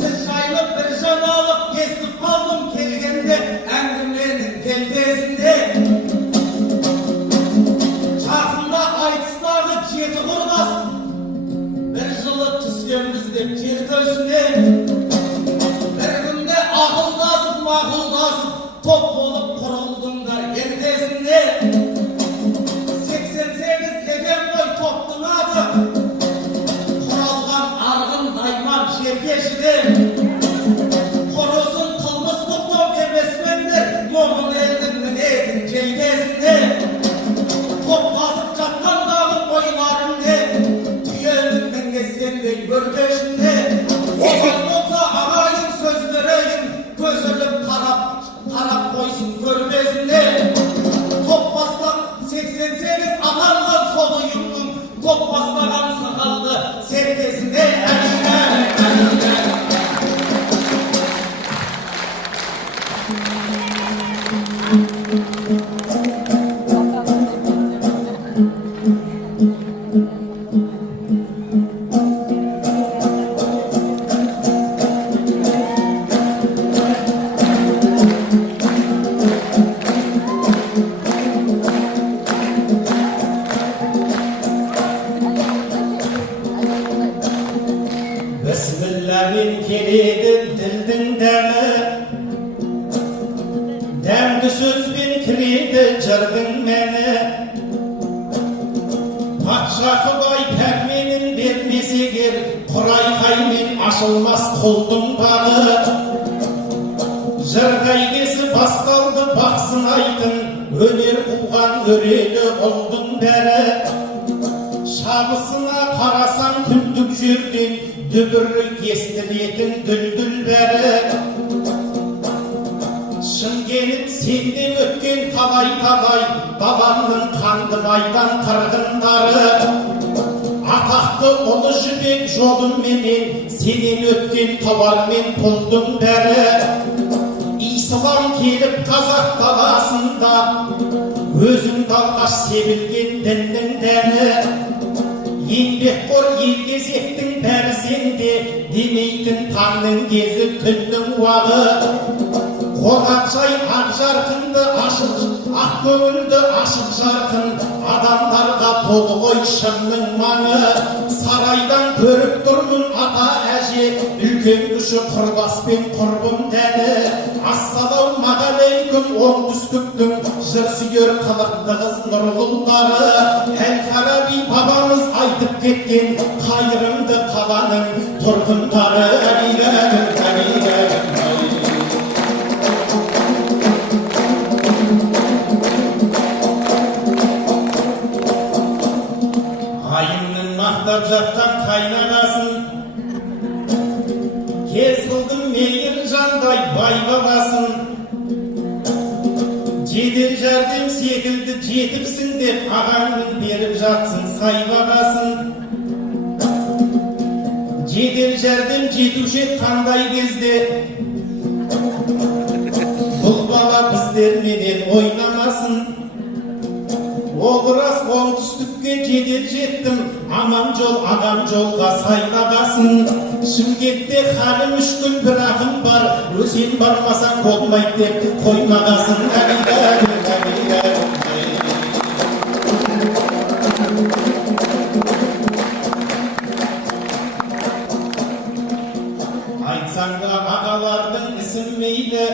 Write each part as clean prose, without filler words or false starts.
Siz jaylı bir janalık ertesinde bir günde akıldasıp top olup kuruldunlar ertesinde 88 egen boy toptun adı kuralgan argın dayman şerkeşide korusun kılmışlık top emesmendir momun eldin müneydin ceydesinde top basıp çattan dağın boylarında tüyenin mengesyendeyi bölgeşinde olan olsa ağayın sözlereyim gözülüp taraf koysun görmesinde top baslan 88 atarlar soluyumdun top baslagan sakallı serkesinde Bismillah'in kilidi dildin demi demdi söz bin kiridi cırdın meni Patşakı bay permenin vermesi gir Kuray kaymin aşılmaz kuldun bağı Jırgaygesi bastaldı baksın aydın Önür kuğan öreli oldun beri Şabısına karasan kündük jürdün Dübürrük yestiledin düldül beri Şın gelip sendin ötken talay Babamın kandı maydan kırgınları Ataktı oluşu bek jolun menin Senin ötken tovar men puldun beri İslam kelip Kazak dalasında Özün dalgaç sevilgen dindin deni Yenbek kor yelgezettin berzende Demeydin tangın gezip tündün vağı Kolatçay ak jarkındı ak köngülді aşık jarkın Adamlarga tolu koy şımның mağı Saraydan körüp durmun ata äje Ülken küşü kurbas ben kurbum deni Assalamu aleykum oңтүстүктүн Jır sügör kılıkdığız nurgulları El-Farabi babamız aytıp ketken Kayrımdı kalanın turgunları Ayımның maqtab жатқан kaynanasın Kez kıldım meyir janday bay babasın Jedel jardem sekildi jetipsin dep Ağаңның berip жатsın say babasın Jedel jardem jetuşet kanday кезде Бұл bala bizler menen oynamasın Oğuras oңтүстүккө jedel жетtim Aman jol agam jolga saylagасın Шымкентте halim 3 gün bir akım var Sen barmasan bolmayt dep koymagасın Aytsaң da ağalardın isim meyli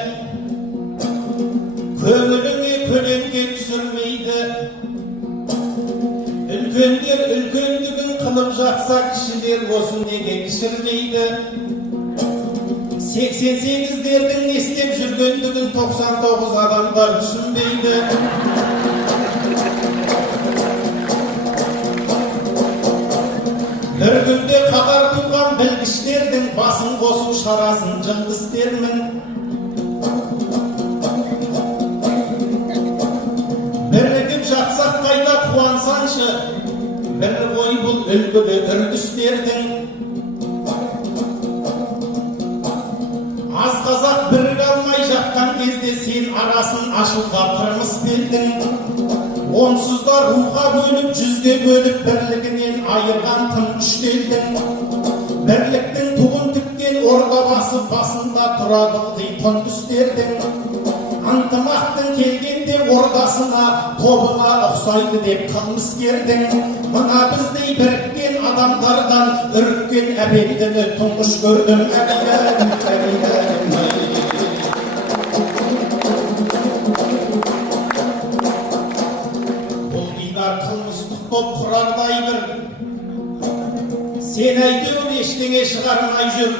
Köngülüңe kölenge түсірмейді Ülkönдөр ülköndігін қылып жатса кішілер осын неге кішірмейді 88'дердің естеп жүргендігін 99 адамдар түсінбейді Bir günde қатар туған білгіштердің басын қосып шарасын жыңды істермін Бірігіп жатсақ қайда қуансаншы Bir ғой бұл үлгілі үрдістердің Az қазақ бірік алмай жатқан кезде Сен арасын ашуға тұрмыс бердің Онсызда руға бөліп, жүзге бөліп Бірлігінен айырған тым күштелдің Бірліктің туғын тіккен орда басып Басында тұрады құндүстердің ынтымақтың келгенде ордасына тобына ұқсайды деп қылмыскердің мына біздей біріккен адамдардан үріккен әбендіні тұңғыш көрдім. Бұл дидар қылмыстық топ құрардай бір сен әйтеуір ештеңе шығармай жүр.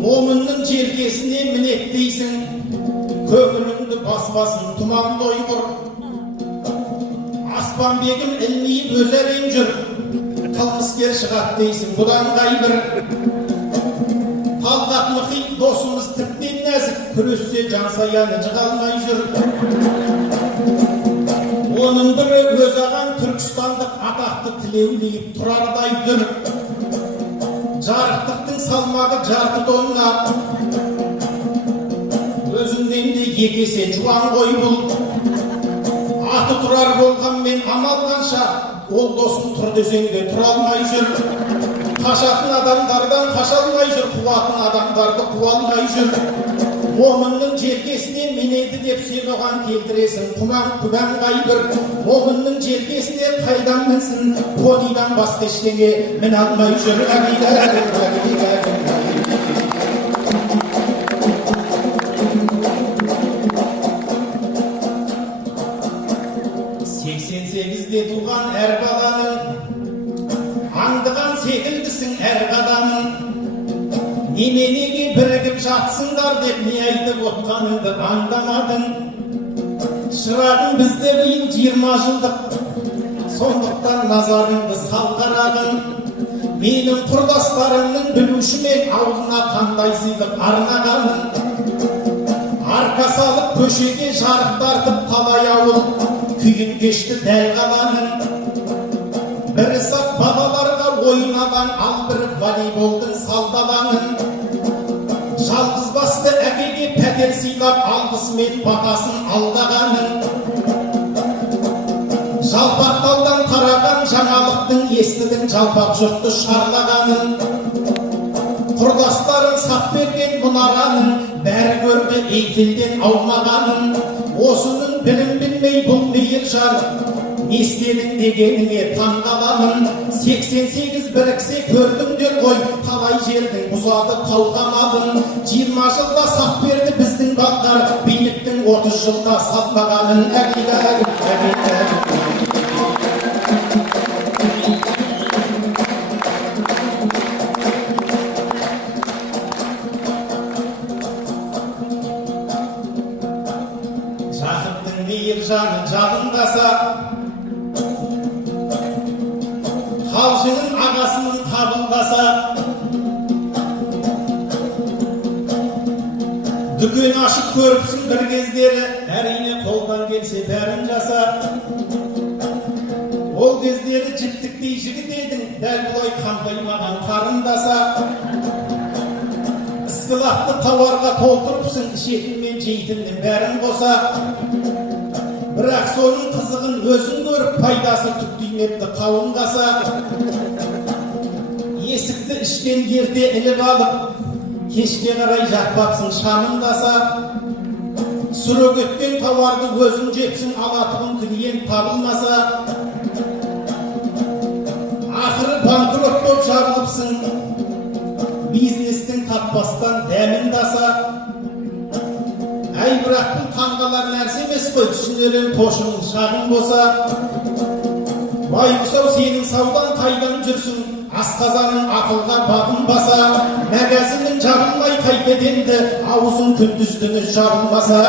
Момынның желкесіне мінеттейсің, көңіліңді баспасын тұманды ойғыр. Аспанбегім ілмейіп өз әрең жүр, қылмыскер шығады дейсің бұдан қайбір. Талғат мұхит досымыз тіптен нәзік, күрессе жансаяны жығалмай жүр. Оның бірі өз ағаң түркістандық атақты тілеулейіп тұрардай дүр. Жарықтықтың салмағы жарты тонна, өзіңден де екесе жуан ғой бұл. Аты тұрар болғанмен амал қанша, ол досың тұр десең де тұра алмай жүр. Қашатын адамдардан қаша алмай жүр, қуатын адамдарды қуа алмай жүр. Момынның желкесіне мінеді деп сен оған келтіресің құман күмән қайбір. Момынның желкесіне қайдан мінсін, қонидан басқа ештеңе міне алмай жүр. 88-де туған әр баланың аңдыған секілдісің әр қадамын. Неменеге бірігіп жатсыңдар деп не айтып отқаныңды аңдамадың. Шырағың бізде биыл 20 жылдық, сондықтан назарыңды сал қарадың. Менің құрдастарымның білушімен ауылына қандай сыйлық арнағанын. Арқа салып көшеге жарық тартып талай ауыл күйін кешті дәл қаланың. Бірі сап балаларға ойнадан, ал бірі волейболдың салдалаңын. Жалғыз басты әкеге пәтер сыйлап алғысымен батасын алдағанын. Жалпақталдан тараған жаңалықтың естідің жалпақ жұртты шарлағанын. Құрдастарын сап берген мұнараның бәрі көрді Эйфелден аумағанын. Осының білім білмей бұл мейір жар, не істедің дегеніңе таң қаламын. 88 біріксе көрдіңдер ғой, талай жердің бұзады талғамадың. 20 жылда сап берді біздің балдар, биліктің 30 жылда салмағанын. Жақыптың мейір жаны жалынғаса, қалжыңын ағасының қабылдаса, дүкен ашып көріпсің бір кездері, әрине қолдан келсе бәрін жаса. Ол кездері жіптіктей жігіт едің, дәл бұлай қампаймаған қарындаса. Ысқылақты тауарға толтырыпсың, шетінмен жейтіннің бәрін қоса. Бірақ соның қызығын өзің көріп, пайдасы түктеймепті қауынғаса. Есікті іштен ерте іліп алып, кешке қарай жақпапсың шамындаса. Сүрек еткен тауарды өзің жепсің, алатығын клиент табылмаса. Ақыры банкрот боп жабылыпсың, бизнестің таппастан дәміндаса. Әй, бірақ бұл таңғалар нәрсе емес қой, түсінерен тошының шағын болса. Байғұс-ау, сенің саудан қайдан жүрсің, асқазаның ақылға бағынбаса. Мәгәзінің жабылмай қайтеденді, аузың күндіз-түні жабылмаса.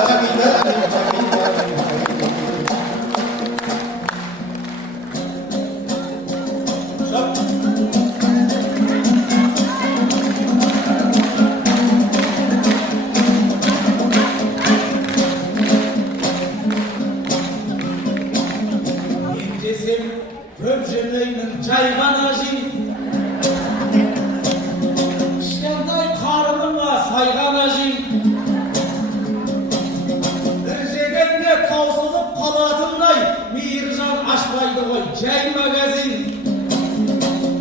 Көп жемеймін жай ғана жей, кішкентай қарыныңа сай ғана жей. Бір жегенде таусылып қалатындай мейіржан ашпайды ғой жай магазин.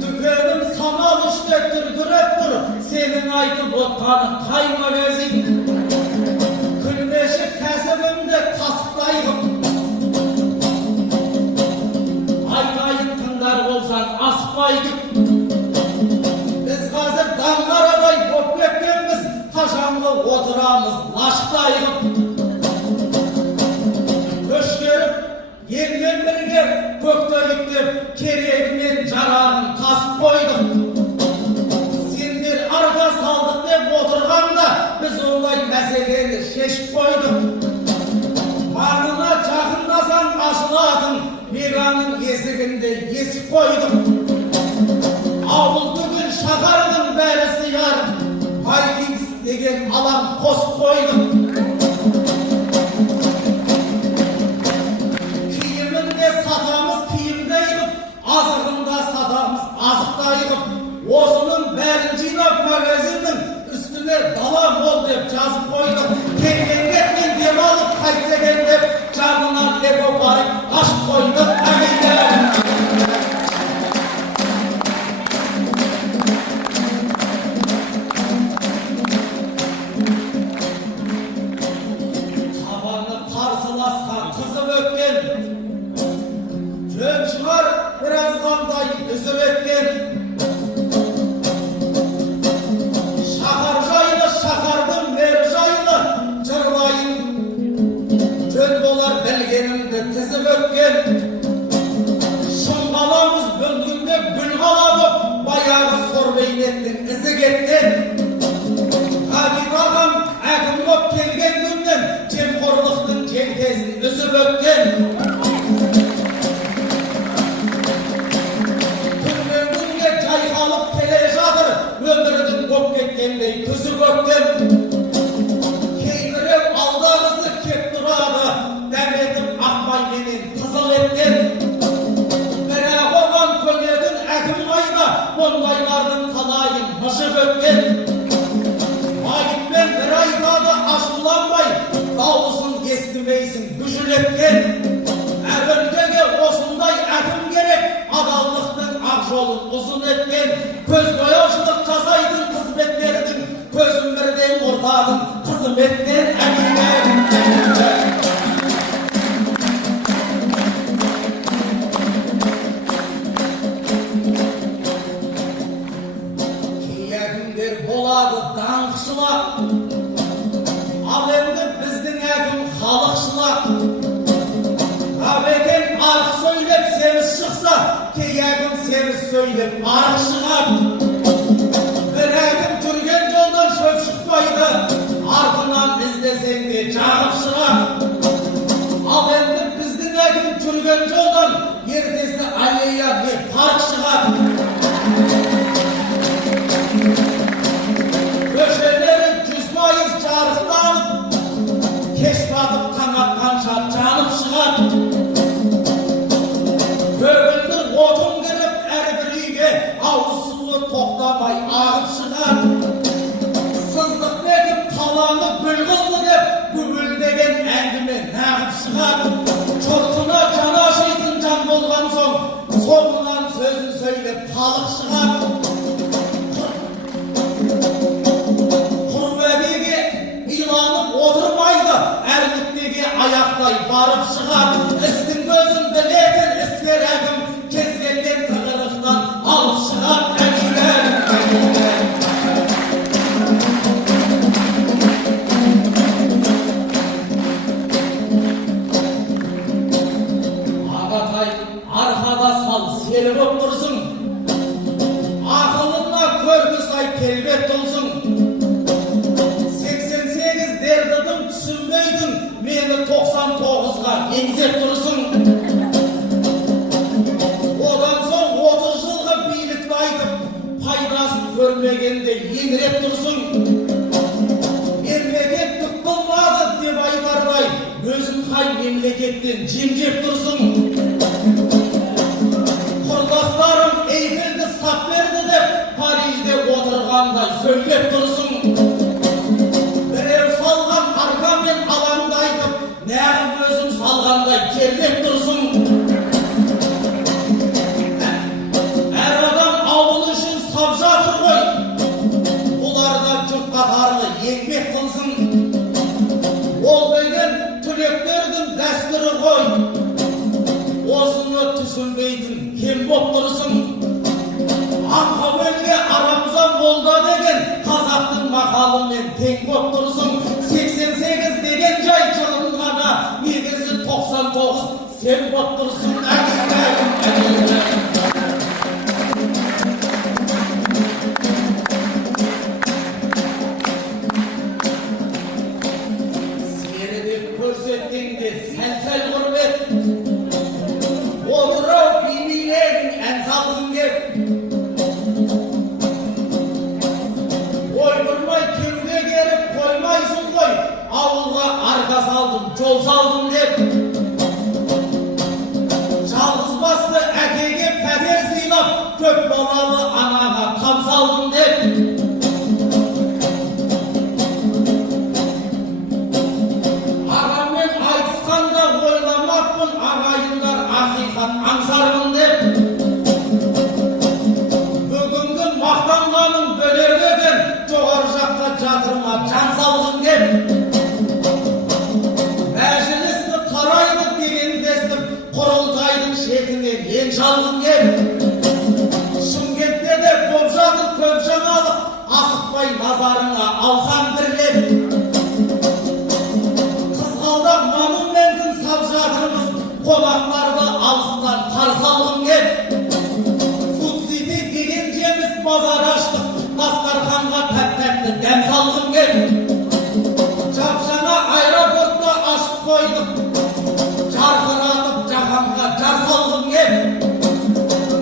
Дүкенім самал іште дүркіреп тұр, сенің айтып отқаны қай магазин. лашықтайып көшкеріп елмен бірге көктөйліктеп керегімен жарағын тасып қойдық. Сендер арқа салдық деп отырғанда біз олай мәселені шешіп қойдық. Маңына жақындасаң ашылатын меганың есігінде есік қойдық. Ауыл түгіл шаһардың бәрі сияр Вайкингс деген алаң қосып қойдық. Киімінде сатамыз киімдей қып, азығында сатамыз азықтай қып. Осының бәрін жинап магазиннің үстіне дала мол деп жазып қойдық. Келгенге мен демалып қайтса екен деп жанынан лего барып ашып қойдық. Табаны қарсыласқан қызып өткен, жөн шығар біраз қандай үзіп өткен. Шаһар жайлы, шаһардың мері жайлы жырлайын, жөн болар білгенімді тізіп өткен. Шын қаламыз бүлгінде гүл қаламып, баяғы сор бейнеттің ізі кеткен. Ғабит ағам әкім боп келген күннен жемқорлықтың желкесін үзіп өткен. Күннен күнге жайқалып келе жатыр, өмірдің боп кеткендей күзі көктем. Кейбіреу алдағысы кеп тұрады, дәметіп ақмайменен қызыл еткен. Бірақ оған көнетін әкім қайда, мұндайлардың талайын мыжып өткен. Майытпен бір айтады ашуланбай, дауысын естімейсің бүжілеткен. Әбілдеге осындай әкім керек, адалдықтың ақ жолын ұзын еткен. Көзбояушылық жасайтын қызметтердің көзін бірден ортадың қызметтен әмінен. Кей әкімдер болады даңқшылақ, ал енді біздің әкім халықшылақ. Ғабекен арық сөйлеп семіз шықса, кей әкім семіз сөйлеп арық шығар. Бір әкім жүрген жолдан шөп шықпайды, артынан іздесең де жағып шығар. Ал енді біздің әкім жүрген жолдан ертесі аллея не парк шығар. Көшелері 100% жарықтанып, кеш батып таң атқанша жанып шығар. Көгілдір отын кіріп әрбір үйге, ауыз суы тоқтамай ағып шығар. Сыздық бекіп қаланы гүл қылды деп гүбілдеген әңгіме нағып шығар. Жұртына жаны ашитын жан болған соң, соңынан сөзін сөйлеп халық шығар. Құрбәбеге иланып отырмайды, әрліктеге аяқтай барып шығар. Істің көзін білетін іскер әкім кез келген тығырықтан алып шығар. Ағатай арқада сал сері боп тұрсың, ақылына көргі сай келбет тұлсың. 88 дердідің түсінбейтін, мені 99-ға еңсеп тұрсың. Одан соң 30 жылғы билікті айтып, пайдасын көрмегенде еңіреп тұрсың. Мемлекет түк қылмады деп айтардай, өзің қай мемлекеттен жем-жеп тұрсың. Құрдастарым Эйфелді сап берді деп, Парижде отырғандай сөйлеп тұрсың. Біреу салған арқамен алаңды айтып, нәғып өзің салғандай керлеп тұрсың. Әр адам ауыл үшін сап жатыр ғой, бұларда жұрт қатарлы еңбек қылсын. Ол деген түлектердің дәстүрі ғой, осыны түсінбейтін кем боп тұрсың. Аққабелге арамзан молда деген қазақтың мақалымен тең боп тұрсың. 88 жасалдым, жол салдым деп. Жалғыз басты әкеге пәтер сыйлап, көп балалы анаға там салдым деп. Ағаммен айтысқанда ойламаппын, ағайындар ақиқат аңсармын деп. Бүгінгі мақтанғаным бөлек екен, жоғары жаққа жатырма жан салдым деп. Мәжілісті тарайды деген естіп, құрылтайдың шетіне мен шалдым деп. Шымкентте де боп жатыр көп жаңалық, асықпай назарыңа алсам бірлеп. Қызғалдақ монументін сап жатырмыз, қонақтарды алыстан қарсы алғым кеп. Фудсити деген жеміс базар аштық, дастарханға тәп-тәтті дәм салғым кеп. Жап-жаңа аэропортта ашып қойдық, жарқыратып жаһанға жар салғым кеп.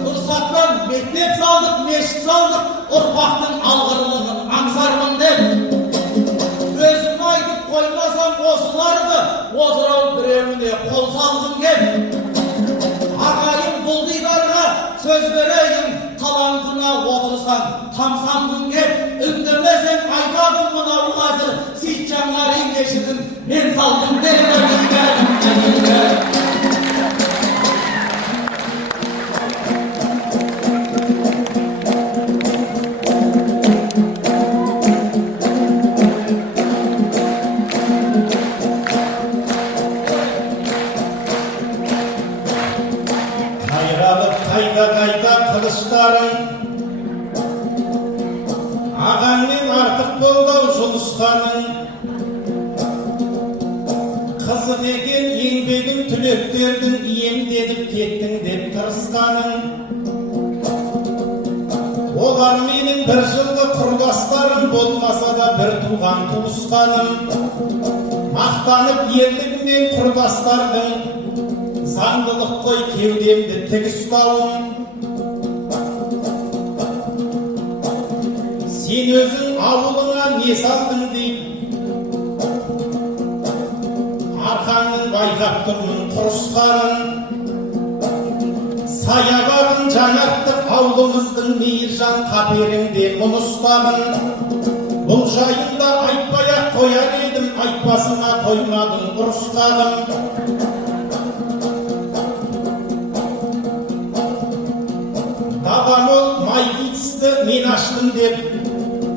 Ұрсаттан мектеп салдық, мешіт салдық, ұрпақтың алғырлығын аңсармын деп. Өзім айтып қоймасам осыларды, отырау біреуіне қол салғым кеп. Ағайын бұл дидарға сөз берейін, талантына отырсаң тамсанғым кеп. Үндемесең айтадым мынау қазір, Сейітжанғари мешітін мен салдым деп. Қайралып қайда қылыштарың, ағаңмен артық болдау жұлысқаның. Қызық екен еңбегін түлектердің, иемденіп кеттің деп тырысқаның. Олар менің бір жылғы құрдастарым, болмаса да бір туған туысқаным. Мақтанып ерлігімен құрдастардың, заңдылық қой кеудемді тік ұстауым. Сен өзің ауылыңа не салдың дейіп, арқаңның байқап тұрмын құрысқанын. Саябағын жаңарттық аулымыздың, мейіржан қаперіңде мұны ұстағын. Бұл жайында айтпай-ақ қояр едім, айтпасыма қоймадың ұрысқаным. Дабамол майгитсті мен аштым деп,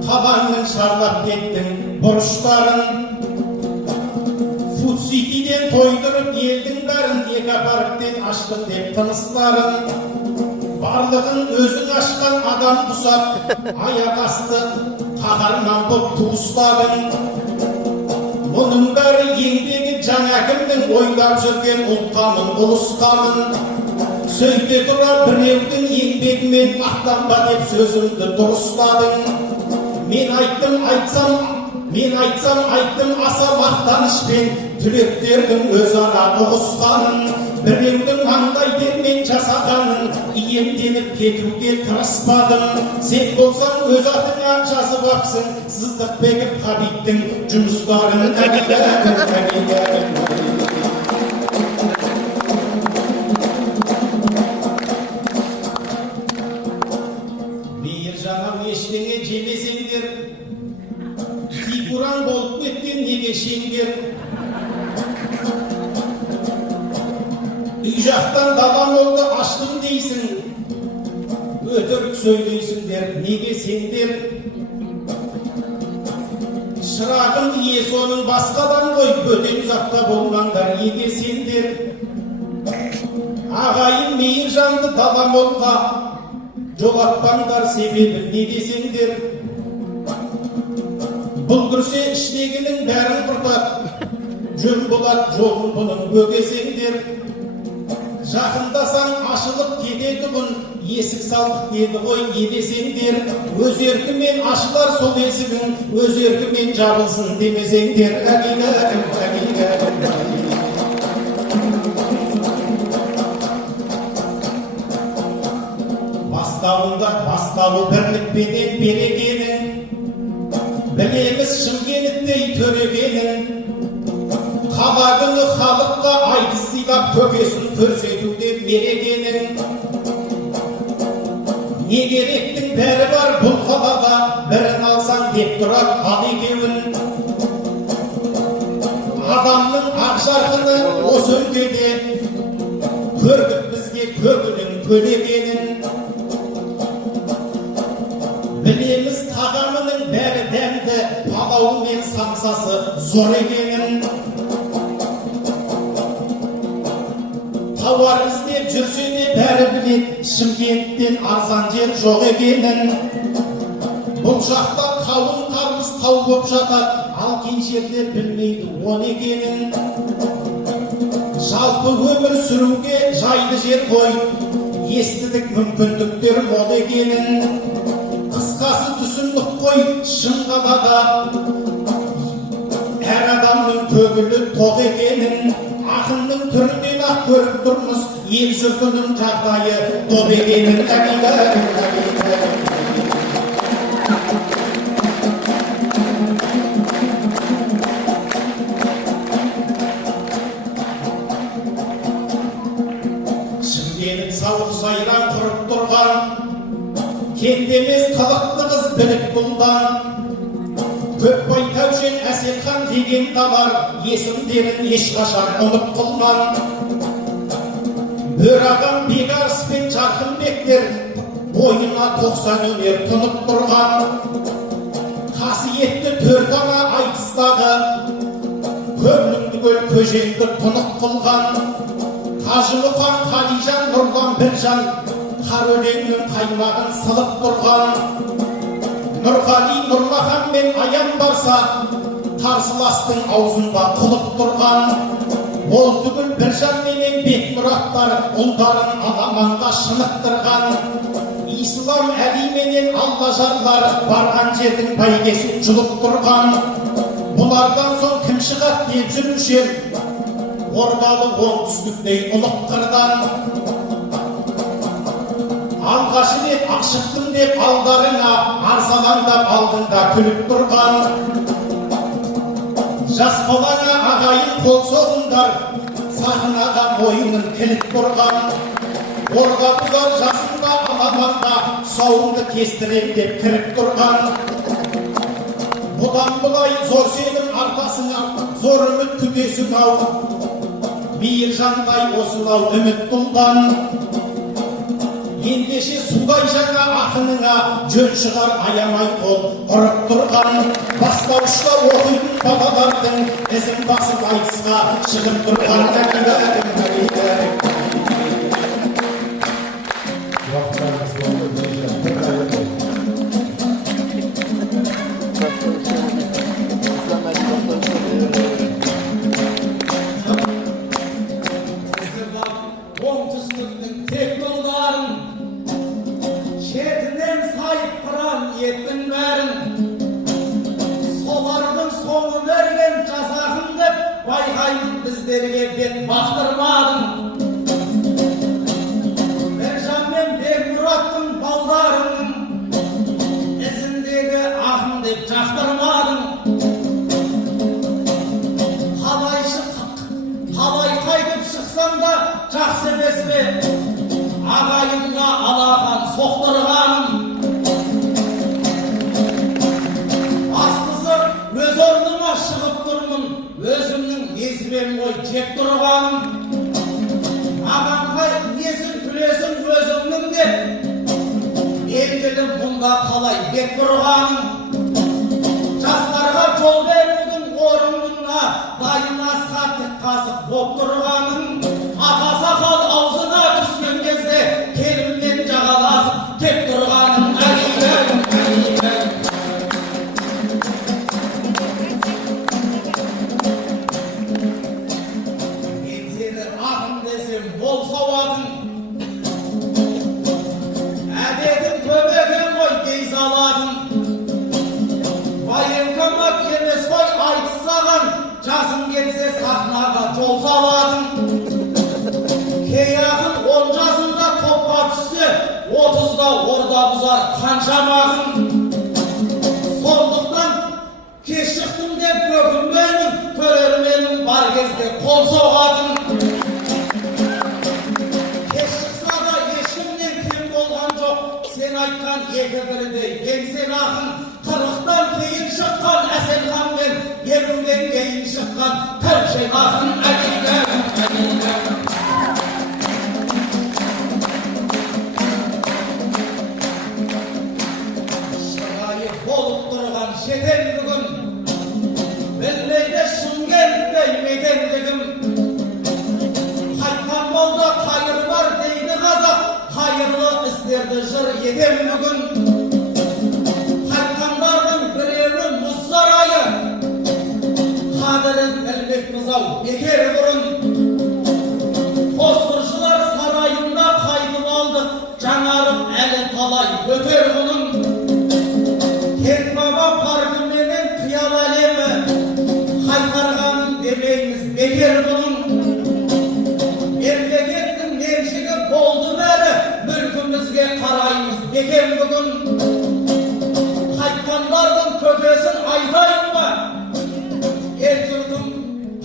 табанның шарлап кеттің бұрыштарын. Фудситиден тойдырып елдің бәрін, Екапарктен аштым деп тыныстарын. Барлығын өзің ашқан адам тұсап, аяқ асты қаһарман боп туыстарын. Мұның бәрі еңбегі жаңа кімнің, ойлап жүрген ұлтқамын, ұлысқамын. Сөйте тұра біреудің еңбегімен мақтанба деп сөзімді дұрыстадың. Мен айтсам аса мақтанышпен, түлектердің өзара ұғысқанын. Біреудің маңдай термен жасағанын, иемденіп кетуге тырыспадым. Сен болсаң өз атыңа жазып апсың, Сыздық Бекіп Қабиттің жұмыстарын. Мейіржанам ештеңе жемесеңдер, фигураң болып кеткен неге шеңдер. Үй жақтан Дабамолды аштым дейсің, өтірік сөйлейсіңдер неге сендер. Шырағым иесі оның басқадан ғой, бөтен жақта болмаңдар неге сендер. Ағайын Мейіржанды Дабамолға жолатпаңдар, себебі не десеңдер. Бұл күрсе іштегінің бәрін құртат, жөн болат жоғын бұның бөгесеңдер. Жақындасаң ашылып кететұғын, есік салдық деді ғой не десеңдер. Өз еркімен ашылар сол есігің, өз еркімен жабылсын демесеңдер. Бастауы бірлікпенен берекенің, білеміз Шымкенттей төрегенің. көкесін көрсетуде мерекенің. Не керектің бәрі бар бұл қалада, бірін алсаң деп тұрады ал екеуін. Адамның ақ жарқыны осы өлкеде, көрдік бізге көңілін көлегенін. Білеміз тағамының бәрі дәмді, палауы мен самсасы зор екенін. Тауар іздеп жүрсе де бәрі білет, Шымкенттен арзан жер жоқ екенін. Бұл жақта қауын қарбыз тау боп жатады, ал кей жерлер білмейді он екенін. Жалпы өмір сүруге жайды жер қой, естідік мүмкіндіктер мол екенін. Қысқасы түсіндік қой шын қалада, әр адамның көңілі тоқ екенін. Ақынның түрінен ақ көріп тұрмыз, ел жұртының жағдайы топ екенін. Шымкент сауық сайран құрып тұрған, кендемес қылықты қыз біліп бұлдан. Көкбай Тәушен Әселхан деген талар, есімдерін ешқашан ұмыт қылман. Бөрағам Бекарыс пен Жарқынбектер бойына 90 өнер тұнып тұрған. Қасиетті төрт ана айтыстағы көңіліңді көл көжеңді тұнық қылған. Қажымұқан Қалижан Нұрлан Біржан қар өлеңнің қаймағын сылып тұрған. Нұрғали Нұрмахан мен Аян барса, қарсыластың аузында құлып тұрған. Ол түгіл Біржан менен Бекмұраттар ұлдарын аламанға шынықтырған. Ислам Әли менен Аллажарлар барған жердің бәйгесін жұлып тұрған. Бұлардан соң кім шығады деп жүрушер, Ордалы оңтүстіктей ұлық қырдан. Алғаш рет ашықтым деп алдарыңа, арсалаңдап алдыңда күліп тұрған. Жас балаңа ағайын қол соғыңдар, сағынаға мойынын кіліп тұрған. Орға бұзар жасында аламанға, тұсауыңды кестірем деп кіріп тұрған. Бұдан бұлай зор сенің артасыңа, зор үміт күтесің ау. Бейір жандай осылау үміт тұлған. Ендеше судай жаңа ақыныңа жөн шығар аямай қол ұрып тұрған. Бастаушыда оқитын балалардың ізін басып айтысқа шығып тұрған. Оңтүстіктің тек жолдарын, шетінен сайып қыран еттің бәрін. Солардың соңын өрген жасағын деп, байқаймын біздерге бет бақтырмадың. Біржан мен Бекмұраттың балдарының ізіндегі ақын деп жақтырмадың. Қалай қайтып шықсам да жақсы емес пе, ағайынға алақан соқтырғаным. Бастысы өз орныма шығып тұрмын, өзімнің несімен ой жеп тұрғаным. Маған қай несін күлесің өзіңнің де, белгілі мұнда қалай бет бұрғаным. Жастарға жол берудің орнына дайын асқа тік қасып боп тұрғаның. Ақа сақал аузына түскен кезде келіммен жағаласып кеп тұрғаның. Мен сені ақын десем бол сауатың, әдетің көп екен ғой дей саладың. Байынқамақ емес қой айтысаған, жасың келсе сахнаға жол саладың. Кей ақын 10 жасында топқа түссе, 30-да орда бұзар қаншамағын. Сондықтан кеш шықтым деп өкінбеймін, көрерменім бар кезде қол соғатын. ашыған тәуше ақын әдейден. Шырайы болып тұрған шетел бүгін, білмейді Шымкентте мекендігім. Қайтқан молда қайыр бар дейді қазақ, қайырлы істерді жыр етем бүгін. Қайтқандардың біреуі мұз сарайы, қадірін білмекпіз ау бекер бұрын. Фосфоршылар сарайында қайтып алдық, жаңарып әлі талай өтер бұның. Кен баба паркіменен қиял әлемі, қайтарғанын демейміз бекер бұның. Мемлекеттің меншігі болды бәрі, мүлкімізге қараймыз бекем бүгін. Қайтқандардың көкесін айтайын ба, ел жұртым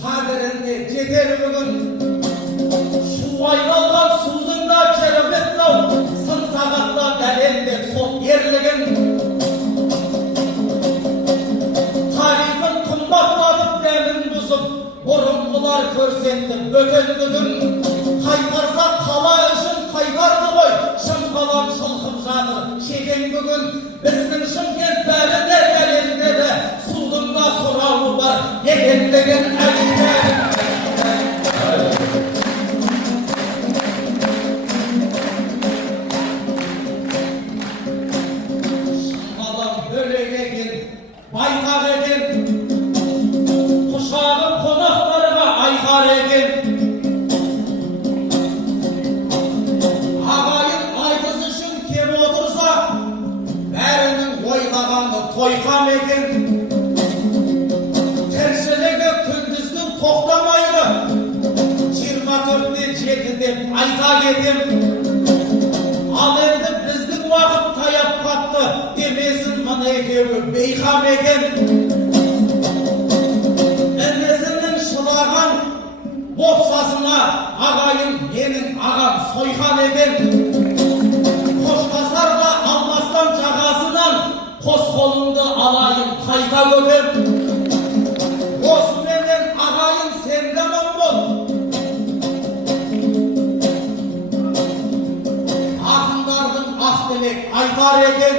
қадірінде жетер бүгін. Су айналған судың да керемет-ау, сын сағатта дәлелдеп сол ерлігін. Тарихын қымбаттатып дәмін бұзып, бұрынғылар көрсетті бөтендігін. Қайтарса қала үшін қайтарды ғой, шын қалам шылқып жатыр шекең бүгін. Біздің Шымкент бәрі де дәлелдеді, судың да сұрауы бар екендігін әлемден. Шыңғалам бөлек екен, байтақ екен, құшағы қонақтарға айқар екен. Ағайын айтыс үшін кеп отырса, бәрінің ойлағаны тойқам екен. Тіршілігі күндіздің тоқтамайды, 24-те 7 деп айта кетем. Ал енді біздің уақыт таяп қатты, демесін мұны екеуі бейқам екен. Інісінің шылаған бопсасына ағайын менің ағам сойқан екен. Қоштасар да алмастан жағасынан, қос қолыңды алайын қайта көкем. Осыменен ағайын сенді мұң бол. Ақындардың ақ тілек айтар екен.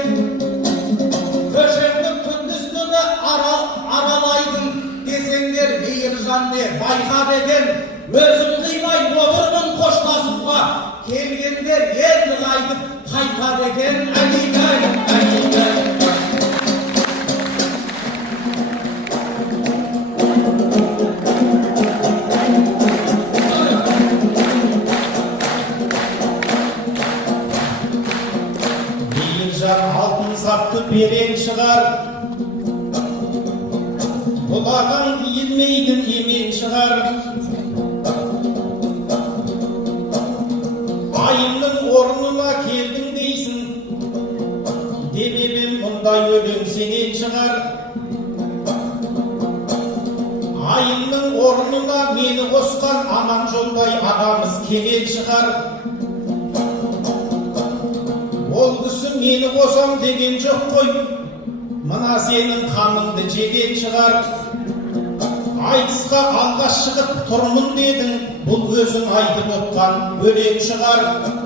Көшемді күндіз түні аралайдың десеңдер мейіржан не байқап екен. Өзім қимай отырмын қоштасуға, келгендер енді қайтып қайтар екен. Әдейден, әдейден. Мейіржан алтын сапты берен шығар, бұлаған иілмейтін емен шығар. Айымның орнына келдің дейсін, демебем мұндай өлең сенен шығар. Айымның орнына мені қосқан аман жолдай ағамыз келен шығар. Ол кісі мені қосам деген жоқ қой, мына сенің қамыңды жеген шығар. Айтысқа алғаш шығып тұрмын дедің, бұл өзің айтып отқан өлең шығар.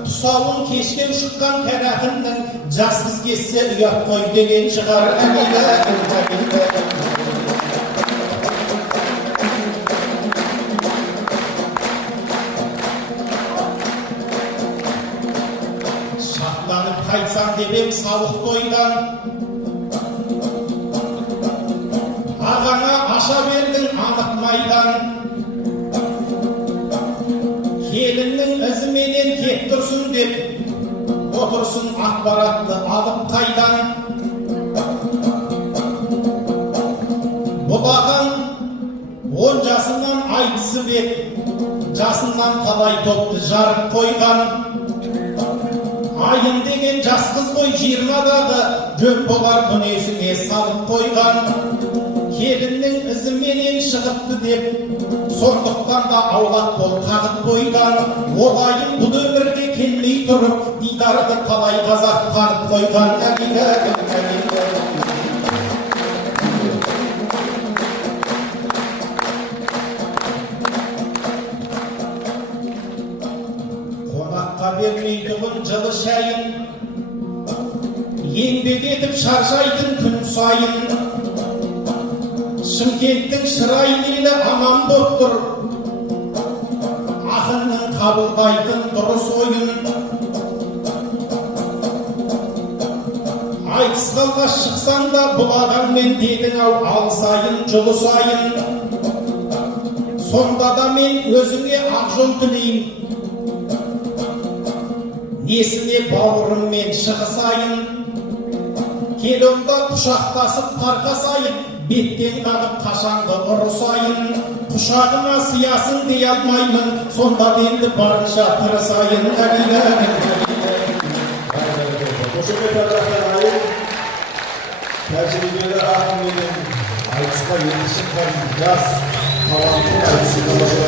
Тұсауын кешкен шыққан кәрәкімнің, жас қыз кетсе ұят қой деген шығар. Шаттанып қайтсам дебем сауық тойдан, ағаңа аша бердің анық майдан. Келіннің ізіменен кет тұрсын деп, отырсын ақпаратты алып қайдан. Бұлаған 10 жасынан айтысы бек, жасынан талай топты жарып қойған. Айым деген жас қыз ғой 20-дағы, жөн болар бұнесіңе салып қойған. Келіннің ізіменен шығыпты деп, сондықтан да аулақ бол қағып қойған. Ол айым бұл өмірге келмей тұрып, дидарды талай қазақ қанып қойған. шаршайтын күн сайын Шымкенттің шырайын елі аман боп тұр Ақынның қабылдайтын дұрыс ойын Айтысқанға шықсан да бұлағанмен дедің ау алсайын жұлысайын Сонда да мен өзіңе ақ жол тілеймін Несіне бауырыммен шығысайын Кел онда құшақтасып тарқасайын Беттен қағып қашанғы ұрысайын Құшағыма сиясын дей алмаймын Сонда енді барынша тырысайын Қошемет Абдрахман Айым, тәжірибелі ақын менен айтысқа енді шыққан жас талантты айтысын